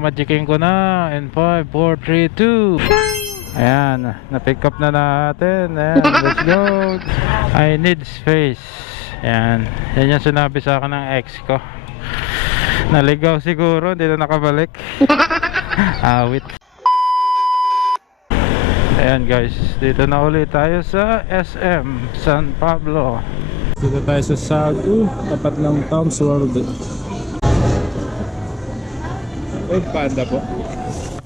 mamajicking ko na in 5, 4, 3, 2. Ayan, na-pick up na natin. Ayan, let's go. I need space. Ayan, yan yung sinabi sa akin ng ex ko. Naligaw siguro, hindi na nakabalik. Awit. Ayan guys, dito na ulit tayo sa SM San Pablo. Dito tayo sa Sagu, tapat ng Tom's World. Food Panda po.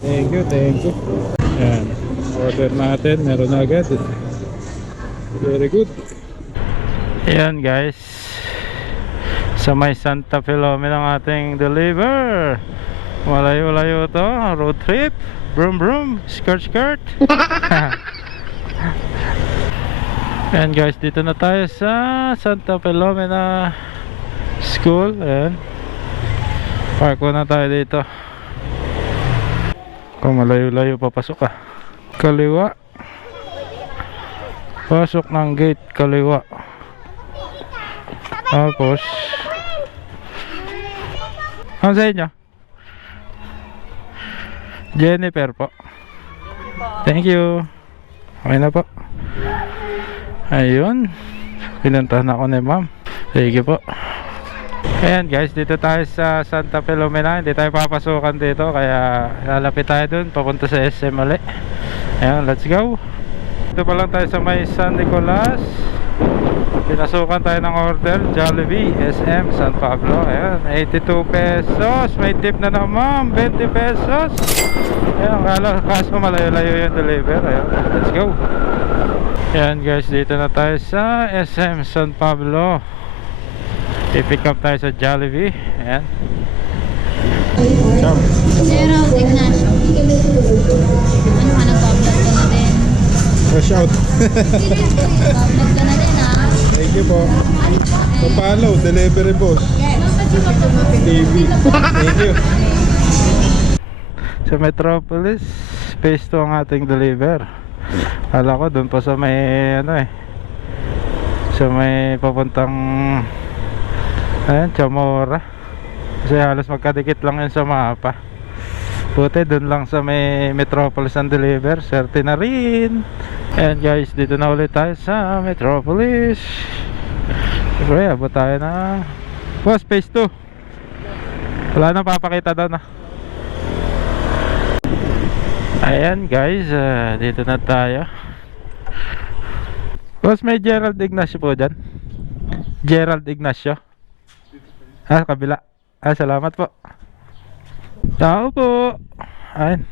Thank you, thank you. Ayan, order natin, meron na agad. Very good. Ayan guys, sa may Santa Filomena ng ating deliver. Malayo-layo to, road trip. Brum brum, skirt skirt. Ayan guys, dito na tayo sa Santa Filomena School. Ayan, park na tayo dito. Kung malayo-layo papasok ka, kaliwa. Pasok ng gate kaliwa. Tapos ano sa inyo? Jennifer po. Thank you. Okay na po. Ayun, pinuntahan ako ni ma'am. Thank you po. Ayan guys, dito tayo sa Santa Filomena. Hindi tayo papasukan dito, kaya lalapit tayo dun, papunta sa SM ulit. Ayan, let's go. Dito pa lang tayo sa may San Nicolas. Pinasukan tayo ng order, Jollibee, SM, San Pablo. Ayan, 82 pesos. May tip na naman, 20 pesos. Ayan, kaso malayo-layo yung deliver. Ayan, let's go. Ayan guys, dito na tayo sa SM San Pablo. I-pick up tayo sa Jollibee. Ayan. Ciao. Gerald Ignacio. Ano ka, nag-vlog ka na din? Rush out. Nag-vlog ka na din ah. Thank you po. Papalo, delivery boss. TV. Thank you. Sa Metropolis, phase 2 ang ating deliver. Kala ko doon pa sa may ano sa may papuntang Chamora. Kasi halos magkadikit lang yun sa mapa. Buti doon lang sa may Metropolis ang deliver. Swerte na rin. And guys, dito na ulit tayo sa Metropolis. Siyempre, abot tayo na boss, phase 2. Wala nang papakita daw na. Ayan guys, dito na tayo. Boss, may Gerald Ignacio po dyan. Gerald Ignacio. Kabila. Salamat po. Tao po. Ayan.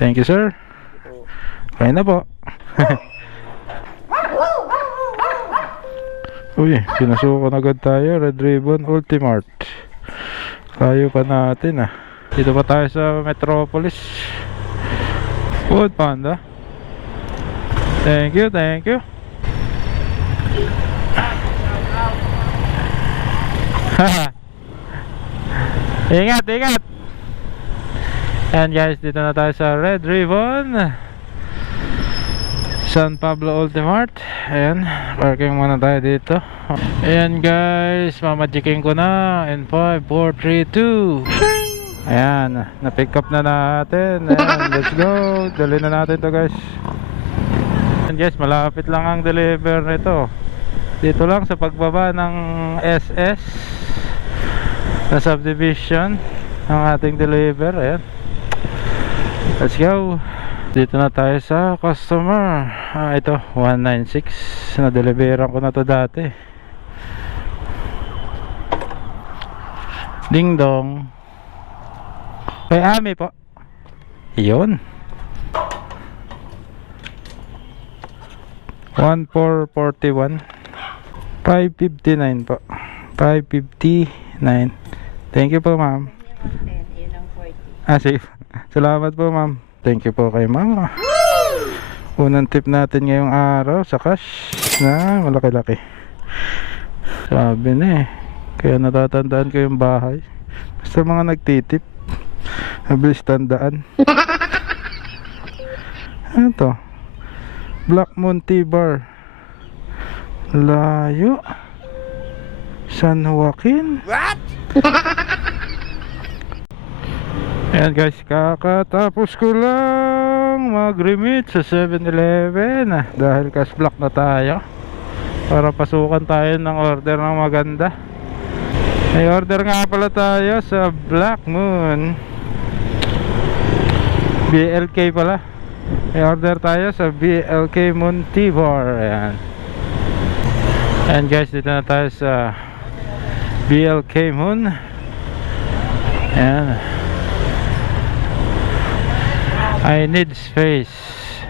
Thank you sir. Okay na po. Uy, pinasukan agad tayo. Red Ribbon Ultimart. Layo pa natin ah. Dito pa tayo sa Metropolis. Food Panda. Thank you, thank you. Ingat, ingat. And guys, dito na tayo sa Red Ribbon San Pablo Ultimart. Ayan, parking muna tayo dito. Ayan guys, mamajicking ko na in 5, 4, 3, 2. Ayan, na-pick up na natin. Ayan, let's go. Dali na natin to guys. Ayan guys, malapit lang ang deliver nito. Dito lang sa pagbaba ng SS na subdivision ang ating deliver. Ayan, let's go. Dito na tayo sa customer. Ito 196. Na-deliveran ko na to dati. Ding dong. Kay Ami po. Yun. 1441. 559 po. 559. Thank you po ma'am. Safe. Salamat po ma'am. Thank you po kay mama. Unang tip natin ngayong araw sa cash na malaki-laki. Sabi na kaya natatandaan ko yung bahay. Basta mga nagtitip, mabilis tandaan. Ano to? Black Moon Tea Bar. Layo. San Joaquin. What? Ayan guys, kakatapos ko lang mag-remit sa 7-Eleven dahil cash block na tayo para pasukan tayo ng order ng maganda. May order nga pala tayo sa Black Moon BLK pala. May order tayo sa BLK Moon T-Bar. Ayan. Ayan guys, dito na tayo sa BLK Moon. Ayan. I need space.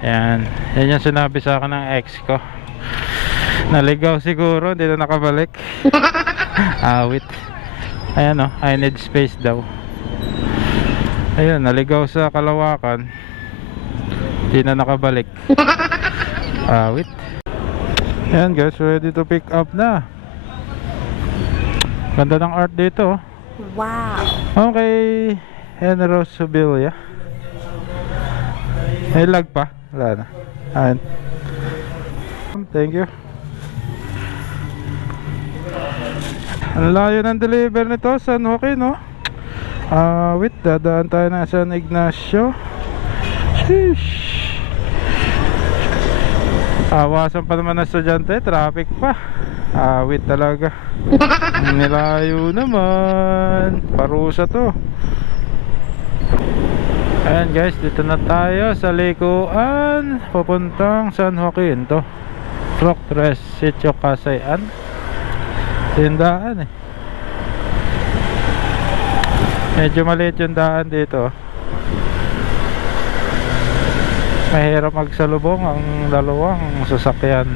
Ayan. Yan yung sinabi sa akin ng ex ko. Naligaw siguro, hindi na nakabalik. Awit. Ayan o, I need space daw. Ayun, naligaw sa Kalawakan, hindi na nakabalik. Awit. Ayan guys, ready to pick up na. Ganda ng art dito. Wow. Okay, Henry Sobilia. May lag pa? Wala na. Ayan. Thank you. Ang layo ng deliver nito, San Joaquin, no? Wait, dadaan tayo na San Ignacio. Sheesh. Awasan pa naman ng estudyante, traffic pa. Wait talaga. Ang nilayo naman. Parusa to. Ayan guys, dito na tayo sa likuan papuntang San Joaquin to. Truck Tres Sitio Kasayan. Tindahan eh. Medyo maliit yung daan dito. Mahirap magsalubong ang dalawang sasakyan.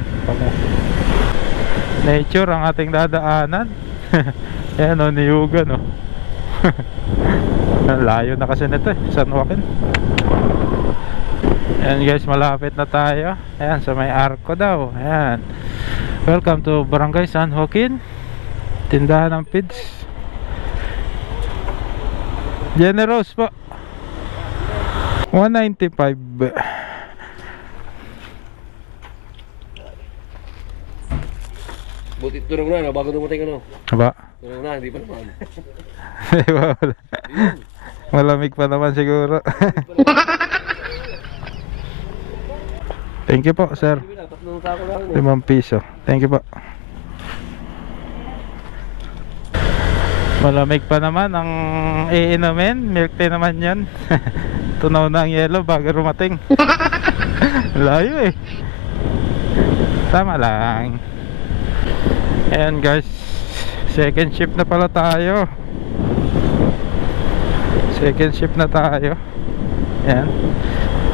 Nature ang ating dadaanan. Ayan o, niyugan o. Layo na kasi nito eh, San Joaquin. Ayan guys, malapit na tayo. Ayan, sa may arko daw. Ayan. Welcome to Barangay San Joaquin. Tindahan ng pids. Generous po. 195. Buti turong na, bago dumating ano. Aba. Turong na, hindi pa naman. Wala. Malamig pa naman siguro. Thank you po, sir. Tatlong sako lang. 5 piso. Thank you po. Malamig pa naman ang iinumin. Milk tea naman yan. Tunaw na ang yelo bago rumating. Layo eh. Tama lang. Ayan guys, second shift na pala tayo. Second shift na tayo. Ayan.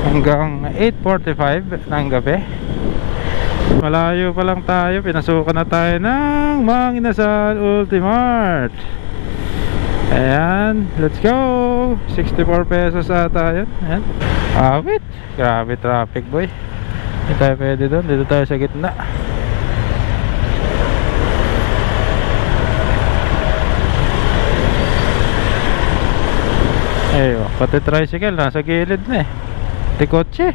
Hanggang 8:45 ng gabi. Malayo pa lang tayo. Pinasukan na tayo ng Mang Inasal Ultimart. Ayan, let's go. 64 pesos ata yun. Ayan. Awit. Grabe traffic boy. Hindi tayo pwede doon. Dito tayo sa gitna. Ayo, pati tricycle nasa gilid na eh. Pati kotse.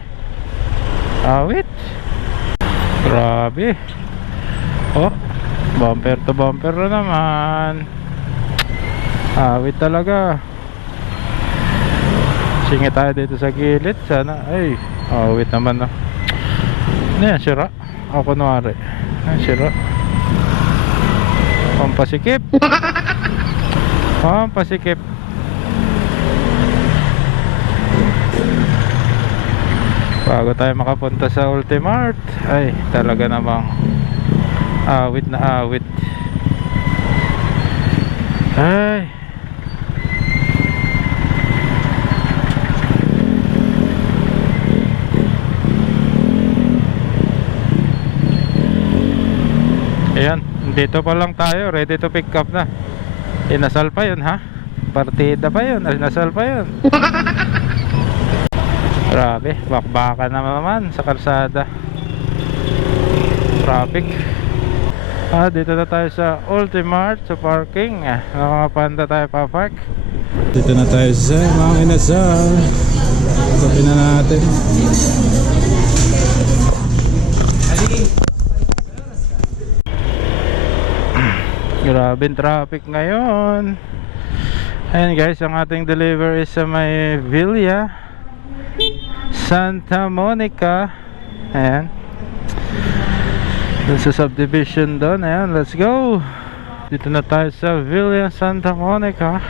Awit. Grabe. Oh, bumper to bumper na naman. Awit talaga. Singit tayo dito sa gilid. Sana, ay, awit naman no. Ano yan, sira? O kunwari. Ay, sira. Pampasikip. Pampasikip. Bago tayo makapunta sa Ultimart, ay talaga namang awit na awit. Ay, ayan, dito pa lang tayo, ready to pick up na. Inasal pa yun ha. Partida pa yun, inasal pa yun. Grabe, bakbaka naman sa kalsada. Traffic. Dito na tayo sa Ultimart, sa parking. Mga panda tayo pa-park. Dito na tayo sa Mang Inasal. Sabi na natin. Grabing traffic ngayon. Ayan guys, ang ating delivery is sa may Villa Santa Monica. Ayan, dun sa subdivision doon. Ayan, let's go. Dito na tayo sa Villa Santa Monica.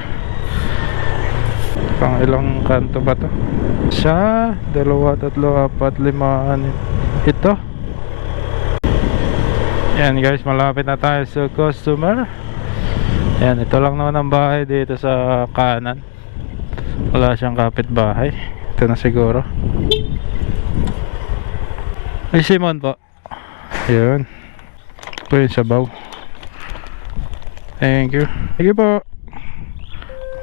Pang ilang kanto ba to? Isa, dalawa, tatlo, apat, lima, anim. Ito. Ayan guys, malapit na tayo sa customer. Ayan, ito lang naman ang bahay dito sa kanan. Wala siyang kapitbahay. Ito na siguro. Ay, Simon po. Ayan. Ito yung sabaw. Thank you. Sige po.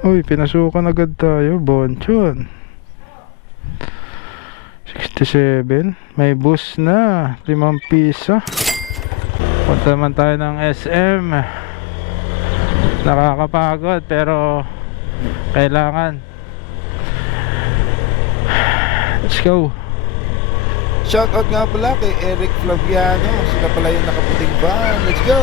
Uy, pinasukan agad tayo. Bonchon. 67. May bus na. 5 piso. Punta naman tayo ng SM. Nakakapagod pero kailangan. Let's go. Shoutout nga pala kay Eric Flaviano. Sila pala yung nakaputing van. Let's go!